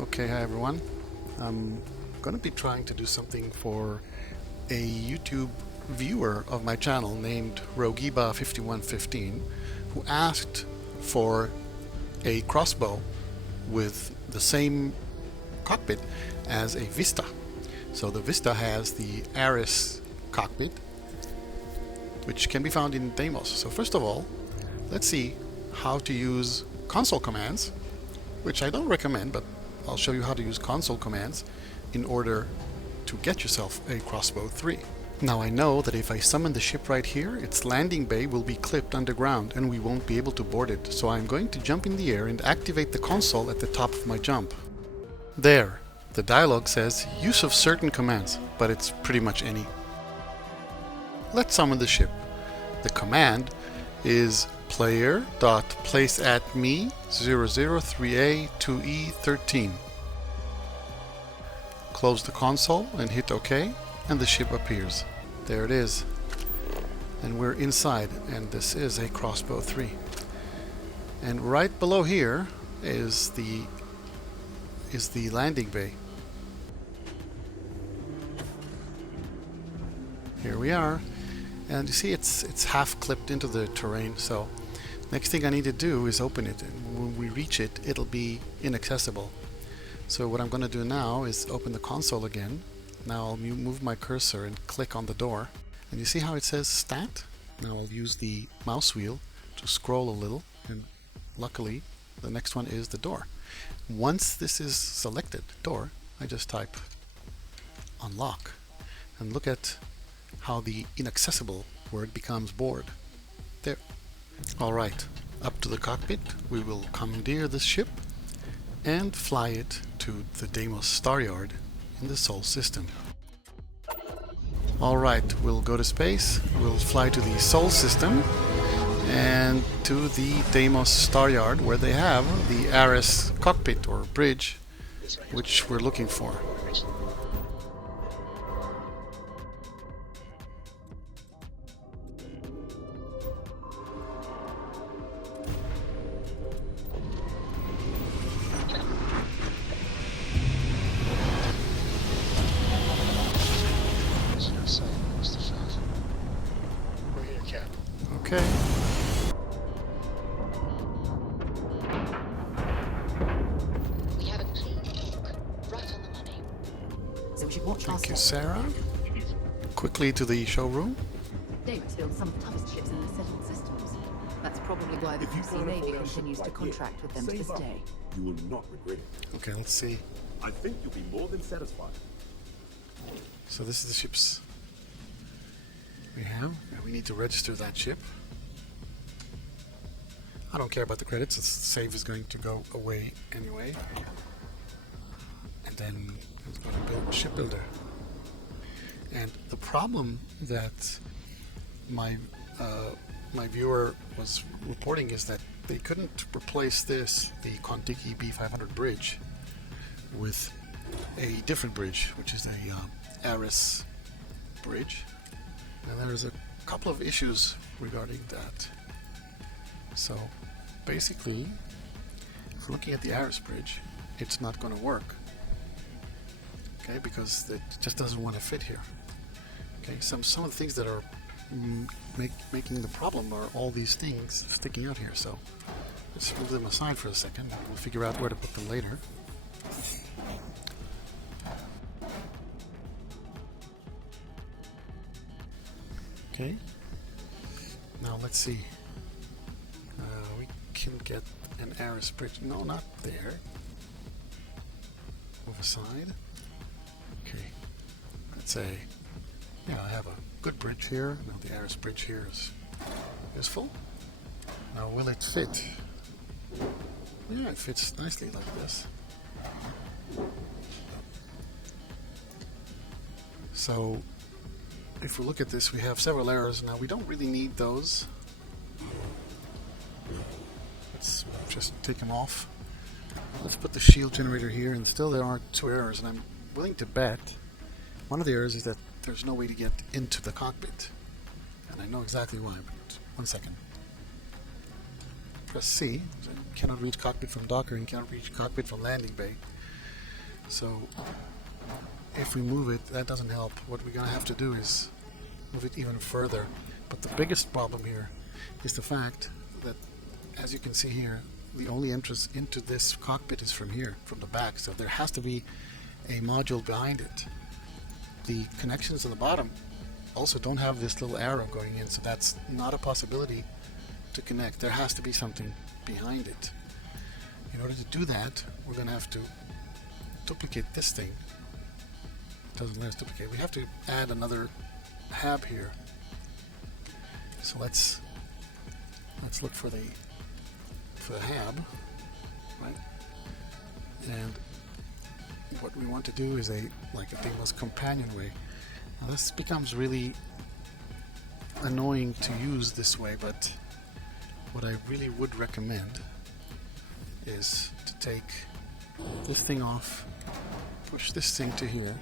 Okay, hi everyone. I'm going to be trying to do something for a YouTube viewer of my channel named Rogiba5115 who asked for a crossbow with the same cockpit as a Vista. So the Vista has the Ares cockpit, which can be found in Deimos. So first of all, let's see how to use console commands, which I don't recommend, but I'll show you how to use console commands in order to get yourself a Crossbow 3. Now I know that if I summon the ship right here, its landing bay will be clipped underground and we won't be able to board it. So I'm going to jump in the air and activate the console at the top of my jump. There, the dialogue says use of certain commands, but it's pretty much any. Let's summon the ship. The command is player.placeatme 003A2E13. Close the console and hit OK, and the ship appears. There it is. And we're inside, and this is a Crossbow 3. And right below here is the landing bay. Here we are. And you see it's half clipped into the terrain, so next thing I need to do is open it, and when we reach it, it'll be inaccessible. So what I'm going to do now is open the console again. Now I'll move my cursor and click on the door, and you see how it says stat? Now I'll use the mouse wheel to scroll a little, and luckily the next one is the door. Once this is selected, door, I just type unlock, and look at how the inaccessible word becomes board. There. Alright, up to the cockpit, we will commandeer this ship and fly it to the Deimos star yard in the Sol system. Alright, we'll go to space, we'll fly to the Sol system and to the Deimos star yard where they have the Ares cockpit or bridge, which we're looking for. Okay. We have a clean look, right on the money. So we should watch Thank you, Sarah. Quickly to the showroom. Deimos builds some of the toughest ships in the settled systems. That's probably why the QC Navy continues to contract with them to this day. You will not regret it. Okay, let's see. I think you'll be more than satisfied. So this is the ships we have. And we need to register that ship. I don't care about the credits, the save is going to go away anyway. And then I'm going to build a shipbuilder. And the problem that my viewer was reporting is that they couldn't replace this, the Kontiki B500 bridge, with a different bridge, which is a Ares bridge. And there's a couple of issues regarding that. So basically, if we're looking at the Ares bridge, it's not going to work. Okay, because it just doesn't want to fit here. Okay, some of the things that are making the problem are all these things sticking out here. So let's move them aside for a second, and we'll figure out where to put them later. Okay, now let's see. We can get an Ares bridge. No, not there. Move aside. Okay, let's say, yeah, I have a good bridge here. Now the Ares bridge here is useful. Now will it fit? Yeah, it fits nicely like this. So if we look at this, we have several errors. Now we don't really need those. Let's just take them off. Let's put the shield generator here, and still there are 2 errors, and I'm willing to bet one of the errors is that there's no way to get into the cockpit. And I know exactly why, but 1 second. Press C. Cannot reach cockpit from docker and cannot reach cockpit from landing bay. So if we move it, that doesn't help. What we're going to have to do is move it even further. But the biggest problem here is the fact that, as you can see here, the only entrance into this cockpit is from here, from the back. So there has to be a module behind it. The connections on the bottom also don't have this little arrow going in, so that's not a possibility to connect. There has to be something behind it. In order to do that, we're going to have to duplicate this thing. It doesn't let us duplicate. We have to add another hab here. So let's look for the hab, right? And what we want to do is like a Deimos companionway. Now this becomes really annoying to use this way, but what I really would recommend is to take this thing off, push this thing to here,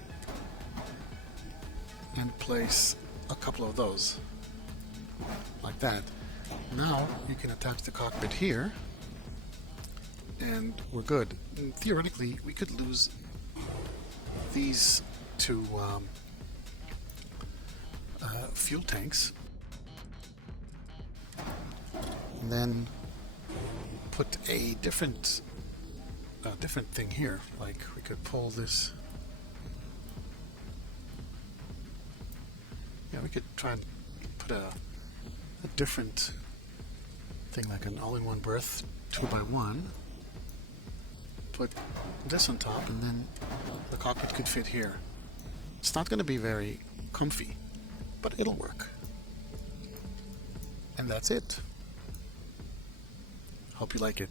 and place a couple of those like that. Now you can attach the cockpit here and we're good. And theoretically we could lose these two fuel tanks and then put a different thing here. Like we could pull this. Yeah, we could try and put a different thing, like an all-in-one berth 2x1. Put this on top, and then the cockpit could fit here. It's not going to be very comfy, but it'll work. And that's it. Hope you like it.